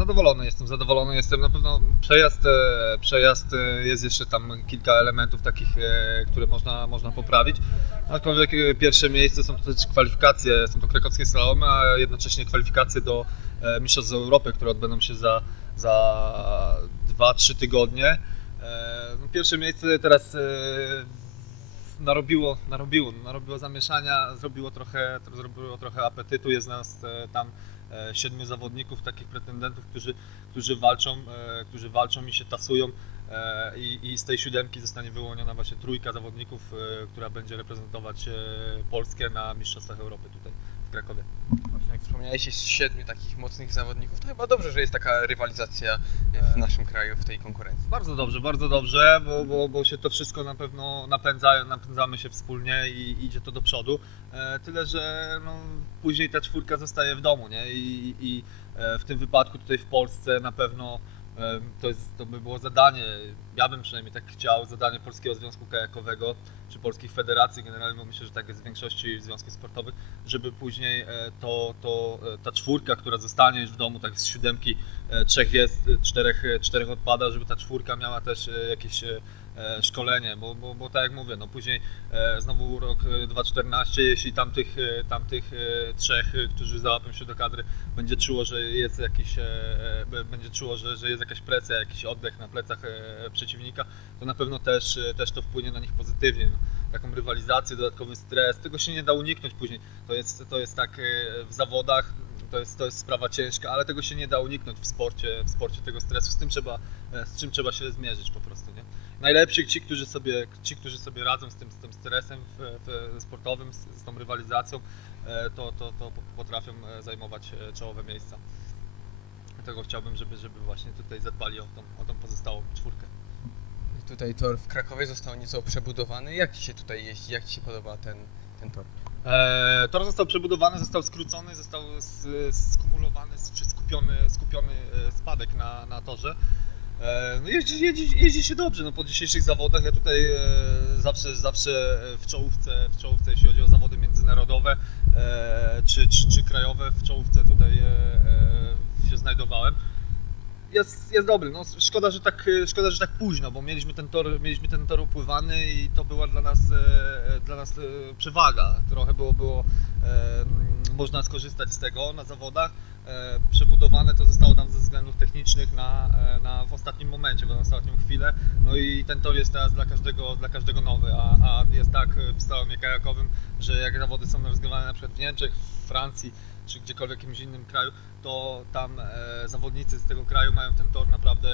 zadowolony jestem, zadowolony jestem. Na pewno przejazd, e, przejazd e, jest jeszcze tam kilka elementów takich, e, które można, można poprawić. Aczkolwiek pierwsze miejsce są to też kwalifikacje, są to krakowskie slalomy, a jednocześnie kwalifikacje do Mistrzostw Europy, które odbędą się za, za 2-3 tygodnie. No, Pierwsze miejsce teraz narobiło, narobiło, narobiło zamieszania, zrobiło trochę, zrobiło trochę apetytu. Jest nas e, tam e, siedmiu zawodników, takich pretendentów, którzy, którzy, walczą, e, którzy walczą i się tasują. I, I z tej siódemki zostanie wyłoniona właśnie trójka zawodników, która będzie reprezentować Polskę na Mistrzostwach Europy tutaj w Krakowie. Jest siedmiu takich mocnych zawodników, to chyba dobrze, że jest taka rywalizacja w naszym kraju w tej konkurencji. Bardzo dobrze, bardzo dobrze, bo, bo, bo się to wszystko na pewno napędza, napędzamy się wspólnie i idzie to do przodu. E, tyle, że no, później ta czwórka zostaje w domu, nie? I, i e, w tym wypadku tutaj w Polsce na pewno e, to, jest, to by było zadanie, ja bym przynajmniej tak chciał, zadanie Polskiego Związku Kajakowego czy polskich federacji. Generalnie, bo myślę, że tak jest w większości związków sportowych, żeby później e, to, to, e, ta czwórka, która zostanie już w domu, tak z siódemki, e, trzech jest, czterech, czterech odpada, żeby ta czwórka miała też jakieś szkolenie, bo, bo, bo tak jak mówię, no później e, znowu rok e, 2014, jeśli tamtych, e, tamtych e, trzech, e, którzy załapią się do kadry, będzie czuło, że jest jakiś, e, e, będzie czuło, że, że jest jakaś presja, jakiś oddech na plecach e, przeciwnika, to na pewno też, e, też to wpłynie na nich pozytywnie. No, taką rywalizację, dodatkowy stres, tego się nie da uniknąć później. To jest, to jest tak e, w zawodach, to jest, to jest sprawa ciężka, ale tego się nie da uniknąć w sporcie, w sporcie tego stresu, z tym trzeba, e, z czym trzeba się zmierzyć po prostu. Nie? Najlepsi ci, którzy sobie, ci, którzy sobie radzą z tym, z tym stresem w, w sportowym, z, z tą rywalizacją, e, to, to, to potrafią e, zajmować czołowe miejsca. Dlatego chciałbym, żeby, żeby właśnie tutaj zadbali o tą, o tą pozostałą czwórkę. Tutaj tor w Krakowie został nieco przebudowany. Jak Ci się tutaj jeździ? Jak Ci się podoba ten, ten tor? E, tor został przebudowany, został skrócony, został skumulowany czy skupiony, skupiony e, spadek na, na torze. E, no jeździ, jeździ, jeździ się dobrze no, po dzisiejszych zawodach. Ja tutaj e, zawsze, zawsze w czołówce, w czołówce, jeśli chodzi o zawody międzynarodowe czy, czy, czy krajowe, w czołówce tutaj się znajdowałem. Jest, jest dobry. No, szkoda, że tak, szkoda, że tak późno, bo mieliśmy ten tor, mieliśmy ten tor upływany i to była dla nas, nas e, przewaga. Trochę było, było e, można skorzystać z tego na zawodach. E, przebudowane to zostało tam ze względów technicznych na, na, w ostatnim momencie, na ostatnią chwilę. No i ten tor jest teraz dla każdego, dla każdego nowy, a, a jest tak w slalomie kajakowym, że jak zawody są rozgrywane na przykład w Niemczech, w Francji czy gdziekolwiek w jakimś innym kraju, to tam zawodnicy z tego kraju mają ten tor naprawdę,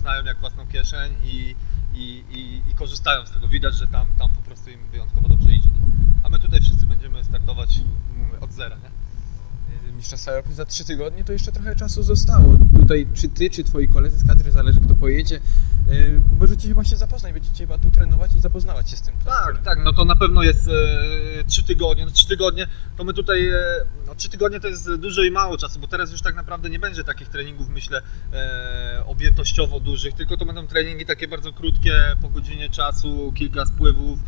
znają jak własną kieszeń i, i, i, i korzystają z tego. Widać, że tam, tam po prostu im wyjątkowo dobrze idzie. Nie? A my tutaj wszyscy będziemy startować od zera. Nie? Mistrzostwa Europy za trzy tygodnie, to jeszcze trochę czasu zostało. Tutaj czy Ty, czy Twoi koledzy z kadry, zależy kto pojedzie, yy, możecie chyba się zapoznać, będziecie chyba tu trenować i zapoznawać się z tym. Tak, tak, no to na pewno jest e, trzy tygodnie. No, trzy tygodnie to my tutaj, e, no trzy tygodnie to jest dużo i mało czasu, bo teraz już tak naprawdę nie będzie takich treningów, myślę, e, objętościowo dużych, tylko to będą treningi takie bardzo krótkie, po godzinie czasu, kilka spływów,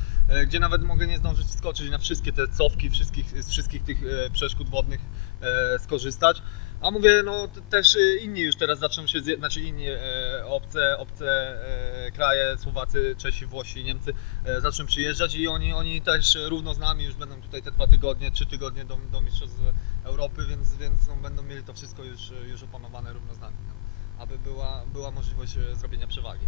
gdzie nawet mogę nie zdążyć wskoczyć na wszystkie te cofki, wszystkich, z wszystkich tych e, przeszkód wodnych e, skorzystać. A mówię, no też e, inni już teraz zaczną się, zje- znaczy inni e, obce, obce e, kraje, Słowacy, Czesi, Włosi, Niemcy e, zaczną przyjeżdżać i oni, oni też równo z nami już będą tutaj te dwa tygodnie, trzy tygodnie do, do Mistrzostw Europy, więc, więc no, będą mieli to wszystko już, już opanowane równo z nami, no, aby była, była możliwość e, zrobienia przewagi.